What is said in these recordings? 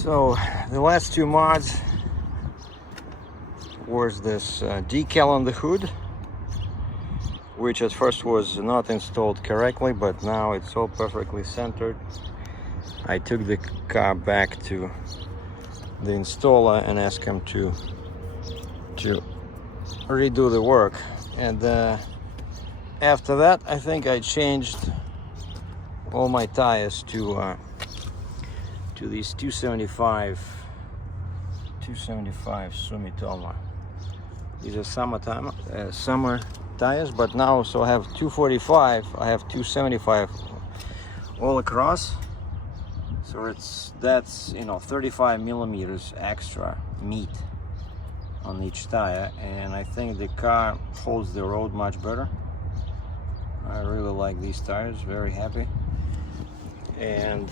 So the last two mods was this decal on the hood, which at first was not installed correctly, but now it's all perfectly centered. I took the car back to the installer and asked him to redo the work, and after that I think I changed all my tires to these 275 Sumitomo. These are summer tires, but now so I have 245, I have 275 all across, so that's 35 millimeters extra meat on each tire, and I think the car holds the road much better. I really like these tires, very happy. And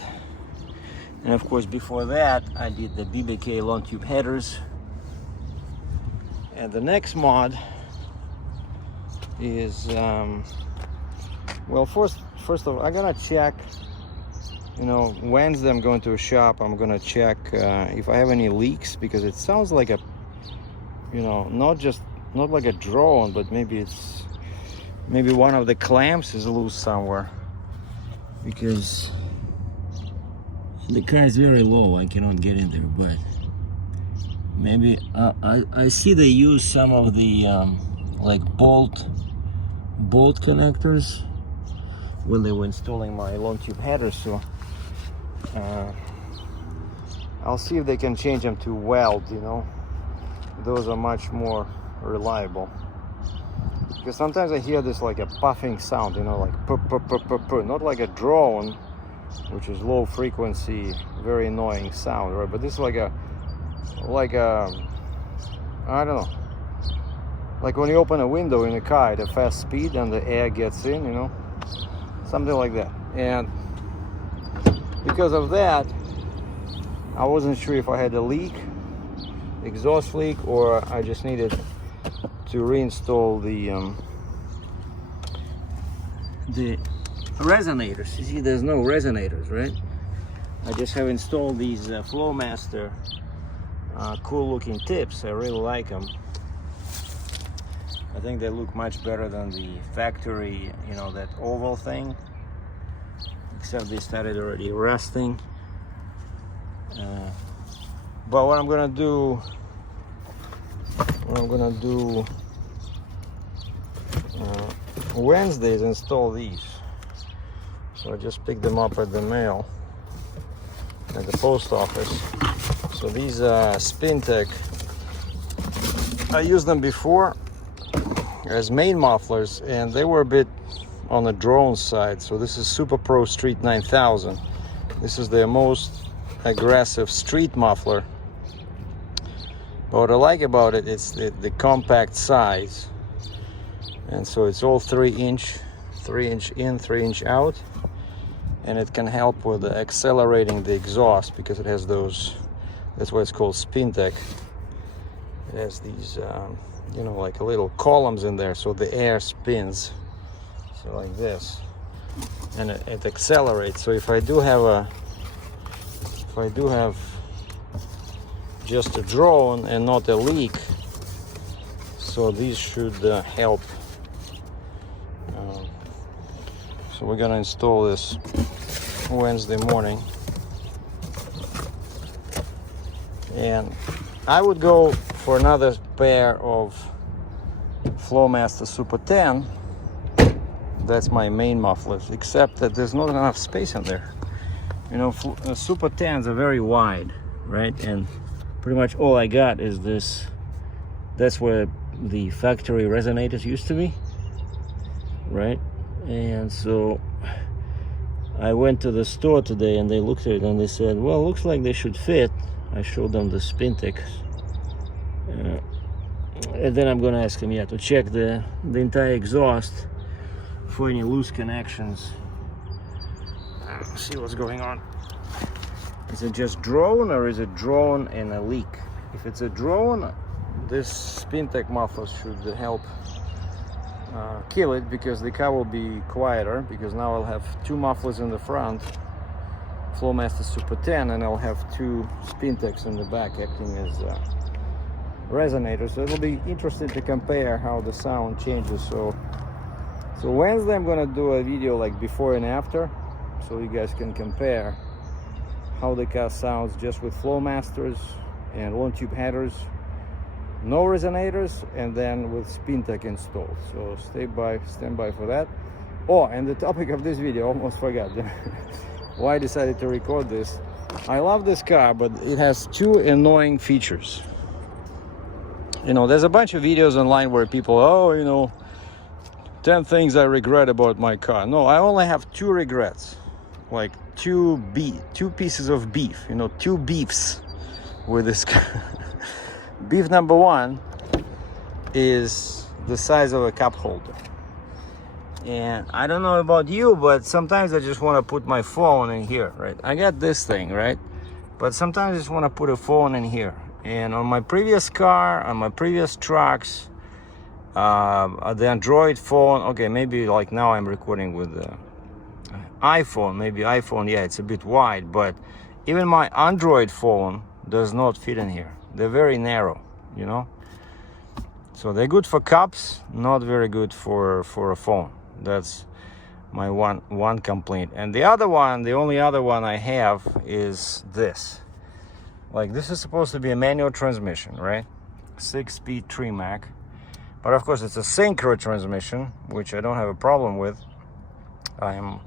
of course before that I did the BBK long tube headers. And the next mod is well, first of all, I'm gonna check, Wednesday I'm going to a shop. I'm gonna check if I have any leaks, because it sounds like a, not like a drone, but maybe one of the clamps is loose somewhere, because the car is very low. I cannot get in there, but maybe I see they use some of the like bolt connectors when they were installing my long tube header. So I'll see if they can change them to weld. Those are much more reliable, because sometimes I hear this like a puffing sound, like purr, not like a drone, which is low frequency, very annoying sound, right? But this is like a I don't know, like when you open a window in a car at a fast speed and the air gets in, something like that. And because of that, I wasn't sure if I had a leak, exhaust leak, or I just needed to reinstall the resonators. You see, there's no resonators, right? I just have installed these Flowmaster cool looking tips. I really like them. I think they look much better than the factory, that oval thing, except they started already rusting. But what I'm gonna do Wednesday is install these. So I just picked them up at the mail, at the post office. So these SpinTech, I used them before as main mufflers, and they were a bit on the drone side. So this is Super Pro Street 9000. This is their most aggressive street muffler. But what I like about it is the compact size, and so it's all 3-inch in, 3-inch out, and it can help with accelerating the exhaust, because it has those, that's why it's called SpinTech. It has these like little columns in there, so the air spins, so like this, and it accelerates. So if I do have just a drone and not a leak, so these should help. So we're gonna install this Wednesday morning, and I would go for another pair of Flowmaster Super 10. That's my main mufflers, except that there's not enough space in there. Super 10s are very wide, right? And pretty much all I got is this. That's where the factory resonators used to be, right? And so I went to the store today and they looked at it and they said, well, looks like they should fit. I showed them the SpinTech, and then I'm gonna ask them to check the entire exhaust for any loose connections. See what's going on. Is it just drone, or is it drone and a leak? If it's a drone, this SpinTech muffler should help kill it, because the car will be quieter, because now I'll have two mufflers in the front Flowmaster Super 10, and I'll have 2 Spintex in the back acting as resonators. So it'll be interesting to compare how the sound changes. So Wednesday I'm gonna do a video like before and after, so you guys can compare how the car sounds just with Flowmasters and long tube headers, no resonators, and then with Spintex installed. So stand by for that. Oh, and the topic of this video, almost forgot why I decided to record this. I love this car, but it has 2 annoying features. You know, there's a bunch of videos online where people, oh, you know, 10 things I regret about my car. No, I only have 2 regrets, like 2 pieces of beef, you know, 2 beefs with this car. Beef number 1 is the size of a cup holder. And I don't know about you, but sometimes I just want to put my phone in here, right? I got this thing, right? But sometimes I just want to put a phone in here. And on my previous car, on my previous trucks, the Android phone, okay, maybe like now I'm recording with the iPhone, maybe iPhone, yeah, it's a bit wide, but even my Android phone does not fit in here. They're very narrow, you know? So they're good for cups, not very good for a phone. That's my one complaint. And the other one, the only other one I have is this. Like, this is supposed to be a manual transmission, right? 6-speed Tremac. But of course it's a synchro transmission, which I don't have a problem with. I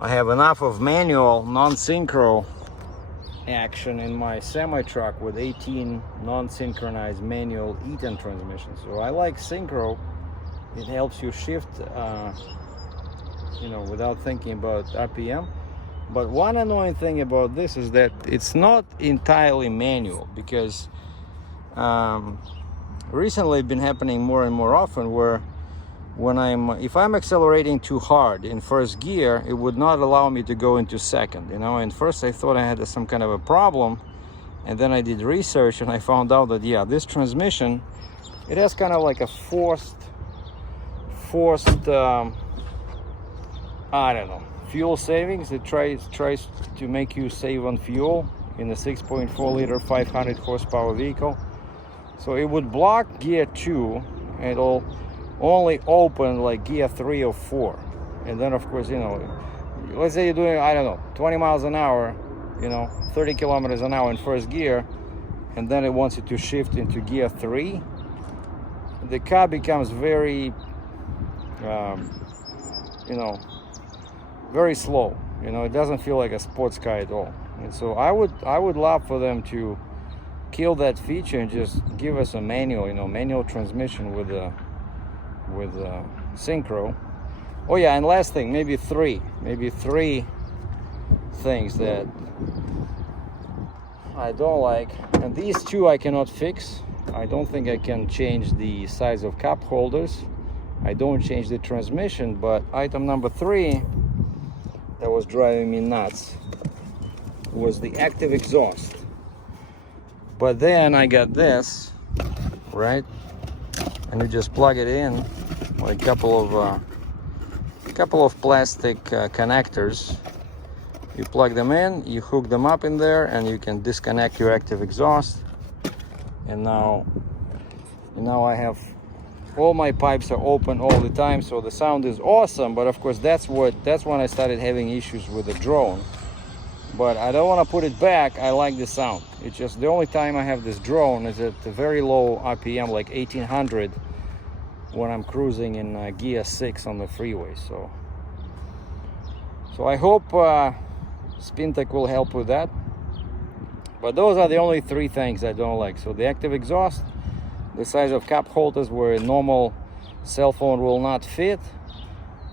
have enough of manual non-synchro action in my semi-truck with 18 non-synchronized manual E10 transmissions. So I like synchro. It helps you shift, you know, without thinking about RPM. But one annoying thing about this is that it's not entirely manual, because recently it's been happening more and more often where if I'm accelerating too hard in first gear, it would not allow me to go into second, you know. And first I thought I had some kind of a problem, and then I did research and I found out that, yeah, this transmission, it has kind of like a forced I don't know, fuel savings. It tries to make you save on fuel in a 6.4 liter 500 horsepower vehicle. So it would block gear 2, and it'll only open like gear 3 or 4. And then of course, you know, let's say you're doing, I don't know, 20 miles an hour, you know, 30 kilometers an hour in first gear, and then it wants you to shift into gear 3. The car becomes very you know, very slow. You know, it doesn't feel like a sports car at all. And so I would love for them to kill that feature and just give us a manual, you know, manual transmission with synchro. Oh yeah, and last thing, maybe three things that I don't like, and these 2 I cannot fix. I don't think I can change the size of cup holders. I don't change the transmission. But item number 3 that was driving me nuts was the active exhaust. But then I got this, right? And you just plug it in, like a couple of plastic connectors. You plug them in, you hook them up in there, and you can disconnect your active exhaust. And now I have all my pipes are open all the time, so the sound is awesome. But of course that's when I started having issues with the drone. But I don't want to put it back. I like the sound. It's just the only time I have this drone is at a very low RPM, like 1800, when I'm cruising in gear 6 on the freeway. So I hope Spintex will help with that. But those are the only 3 things I don't like. So the active exhaust, the size of cup holders where a normal cell phone will not fit,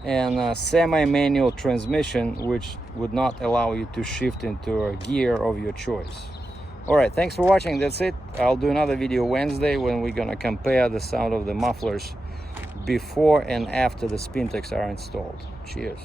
and a semi-manual transmission which would not allow you to shift into a gear of your choice. All right, thanks for watching. That's it. I'll do another video Wednesday when we're gonna compare the sound of the mufflers before and after the Spintex are installed. Cheers.